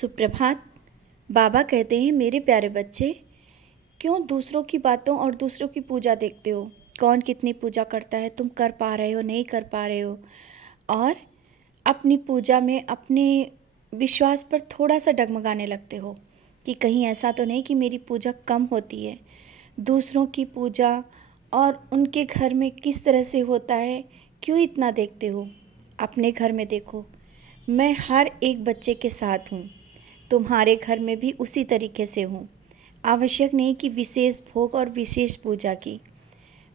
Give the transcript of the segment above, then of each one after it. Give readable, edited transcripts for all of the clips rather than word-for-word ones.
सुप्रभात। बाबा कहते हैं, मेरे प्यारे बच्चे, क्यों दूसरों की बातों और दूसरों की पूजा देखते हो। कौन कितनी पूजा करता है, तुम कर पा रहे हो, नहीं कर पा रहे हो। और अपनी पूजा में अपने विश्वास पर थोड़ा सा डगमगाने लगते हो कि कहीं ऐसा तो नहीं कि मेरी पूजा कम होती है। दूसरों की पूजा और उनके घर में किस तरह से होता है, क्यों इतना देखते हो। अपने घर में देखो, मैं हर एक बच्चे के साथ हूँ। तुम्हारे घर में भी उसी तरीके से हूँ। आवश्यक नहीं कि विशेष भोग और विशेष पूजा की।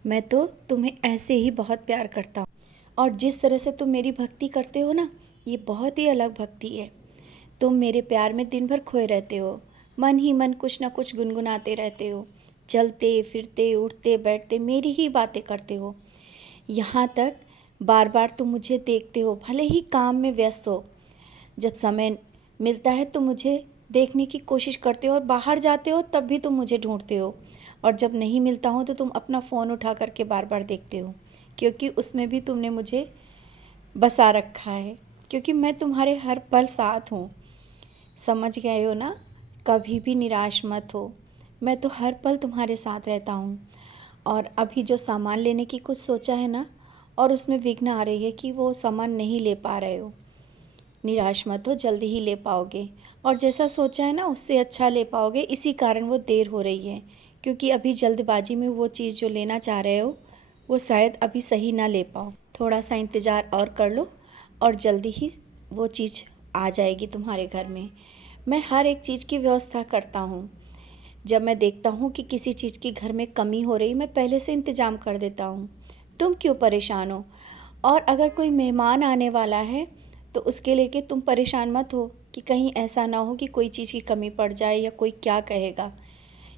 मैं तो तुम्हें ऐसे ही बहुत प्यार करता हूँ। और जिस तरह से तुम मेरी भक्ति करते हो ना, ये बहुत ही अलग भक्ति है। तुम मेरे प्यार में दिन भर खोए रहते हो, मन ही मन कुछ ना कुछ गुनगुनाते रहते हो। चलते फिरते उठते बैठते मेरी ही बातें करते हो। यहाँ तक बार बार तुम मुझे देखते हो, भले ही काम में व्यस्त हो। जब समय मिलता है तो मुझे देखने की कोशिश करते हो, और बाहर जाते हो तब भी तुम मुझे ढूंढते हो। और जब नहीं मिलता हूँ तो तुम अपना फ़ोन उठा करके बार बार देखते हो, क्योंकि उसमें भी तुमने मुझे बसा रखा है, क्योंकि मैं तुम्हारे हर पल साथ हूँ। समझ गए हो ना। कभी भी निराश मत हो, मैं तो हर पल तुम्हारे साथ रहता हूँ। और अभी जो सामान लेने की कुछ सोचा है ना, और उसमें विघ्न आ रही है कि वो सामान नहीं ले पा रहे हो, निराश मत हो, जल्दी ही ले पाओगे। और जैसा सोचा है ना, उससे अच्छा ले पाओगे। इसी कारण वो देर हो रही है, क्योंकि अभी जल्दबाजी में वो चीज़ जो लेना चाह रहे हो वो शायद अभी सही ना ले पाओ। थोड़ा सा इंतज़ार और कर लो, और जल्दी ही वो चीज़ आ जाएगी तुम्हारे घर में। मैं हर एक चीज़ की व्यवस्था करता हूँ। जब मैं देखता हूँ कि किसी चीज़ की घर में कमी हो रही, मैं पहले से इंतज़ाम कर देता हूँ। तुम क्यों परेशान हो। और अगर कोई मेहमान आने वाला है तो उसके लेके तुम परेशान मत हो कि कहीं ऐसा ना हो कि कोई चीज़ की कमी पड़ जाए या कोई क्या कहेगा।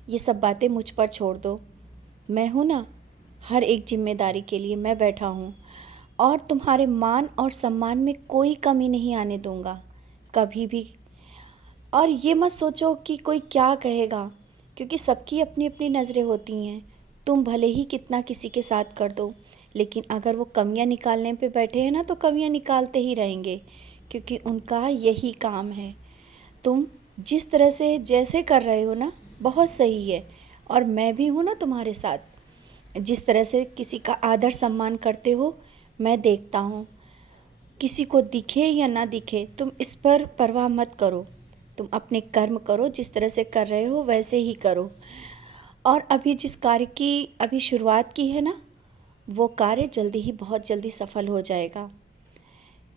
ये सब बातें मुझ पर छोड़ दो। मैं हूँ ना, हर एक जिम्मेदारी के लिए मैं बैठा हूँ। और तुम्हारे मान और सम्मान में कोई कमी नहीं आने दूँगा, कभी भी। और ये मत सोचो कि कोई क्या कहेगा, क्योंकि सबकी अपनी अपनी नज़रें होती हैं। तुम भले ही कितना किसी के साथ कर दो, लेकिन अगर वो कमियां निकालने पे बैठे हैं ना, तो कमियां निकालते ही रहेंगे, क्योंकि उनका यही काम है। तुम जिस तरह से जैसे कर रहे हो ना, बहुत सही है। और मैं भी हूँ ना तुम्हारे साथ। जिस तरह से किसी का आदर सम्मान करते हो, मैं देखता हूँ। किसी को दिखे या ना दिखे, तुम इस पर परवाह मत करो। तुम अपने कर्म करो, जिस तरह से कर रहे हो वैसे ही करो। और अभी जिस कार्य की अभी शुरुआत की है ना, वो कार्य जल्दी ही बहुत जल्दी सफल हो जाएगा।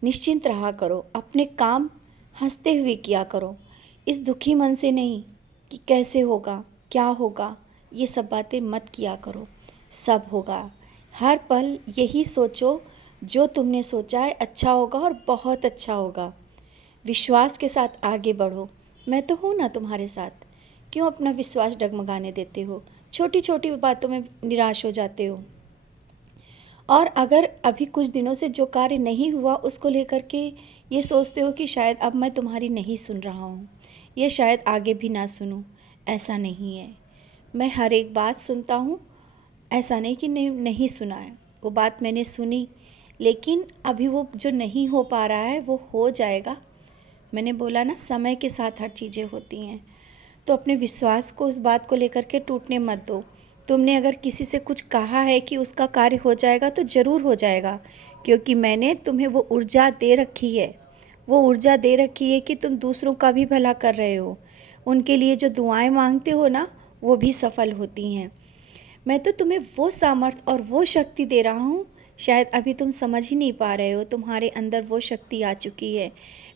निश्चिंत रहा करो, अपने काम हंसते हुए किया करो। इस दुखी मन से नहीं कि कैसे होगा, क्या होगा, ये सब बातें मत किया करो। सब होगा। हर पल यही सोचो, जो तुमने सोचा है अच्छा होगा और बहुत अच्छा होगा। विश्वास के साथ आगे बढ़ो। मैं तो हूँ ना तुम्हारे साथ। क्यों अपना विश्वास डगमगाने देते हो, छोटी छोटी बातों में निराश हो जाते हो। और अगर अभी कुछ दिनों से जो कार्य नहीं हुआ उसको लेकर के ये सोचते हो कि शायद अब मैं तुम्हारी नहीं सुन रहा हूँ, या शायद आगे भी ना सुनूँ। ऐसा नहीं है, मैं हर एक बात सुनता हूँ। ऐसा नहीं कि नहीं सुना है, वो बात मैंने सुनी, लेकिन अभी वो जो नहीं हो पा रहा है वो हो जाएगा। मैंने बोला ना, समय के साथ हर चीज़ें होती हैं। तो अपने विश्वास को, उस बात को लेकर के टूटने मत दो। तुमने अगर किसी से कुछ कहा है कि उसका कार्य हो जाएगा, तो ज़रूर हो जाएगा, क्योंकि मैंने तुम्हें वो ऊर्जा दे रखी है। वो ऊर्जा दे रखी है कि तुम दूसरों का भी भला कर रहे हो। उनके लिए जो दुआएं मांगते हो ना, वो भी सफल होती हैं। मैं तो तुम्हें वो सामर्थ्य और वो शक्ति दे रहा हूँ। शायद अभी तुम समझ ही नहीं पा रहे हो, तुम्हारे अंदर वो शक्ति आ चुकी है।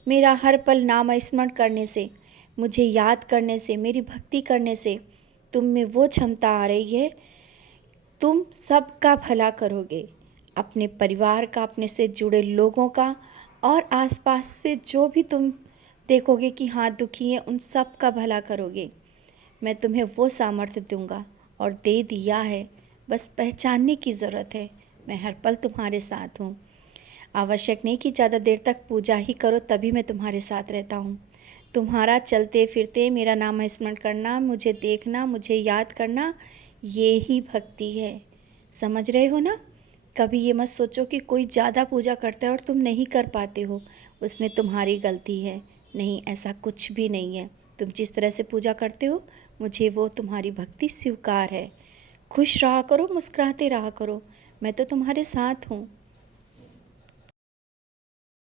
मेरा हर पल नाम स्मरण करने से, मुझे याद करने से, मेरी भक्ति करने से तुम में वो क्षमता आ रही है। तुम सबका भला करोगे, अपने परिवार का, अपने से जुड़े लोगों का, और आसपास से जो भी तुम देखोगे कि हाँ दुखी है, उन सब का भला करोगे। मैं तुम्हें वो सामर्थ्य दूंगा, और दे दिया है। बस पहचानने की ज़रूरत है। मैं हर पल तुम्हारे साथ हूँ। आवश्यक नहीं कि ज़्यादा देर तक पूजा ही करो तभी मैं तुम्हारे साथ रहता हूँ। तुम्हारा चलते फिरते मेरा नाम स्मरण करना, मुझे देखना, मुझे याद करना, ये ही भक्ति है। समझ रहे हो ना। कभी ये मत सोचो कि कोई ज़्यादा पूजा करता है और तुम नहीं कर पाते हो, उसमें तुम्हारी गलती है। नहीं, ऐसा कुछ भी नहीं है। तुम जिस तरह से पूजा करते हो, मुझे वो तुम्हारी भक्ति स्वीकार है। खुश रहा करो, मुस्कुराते रहा करो, मैं तो तुम्हारे साथ हूँ।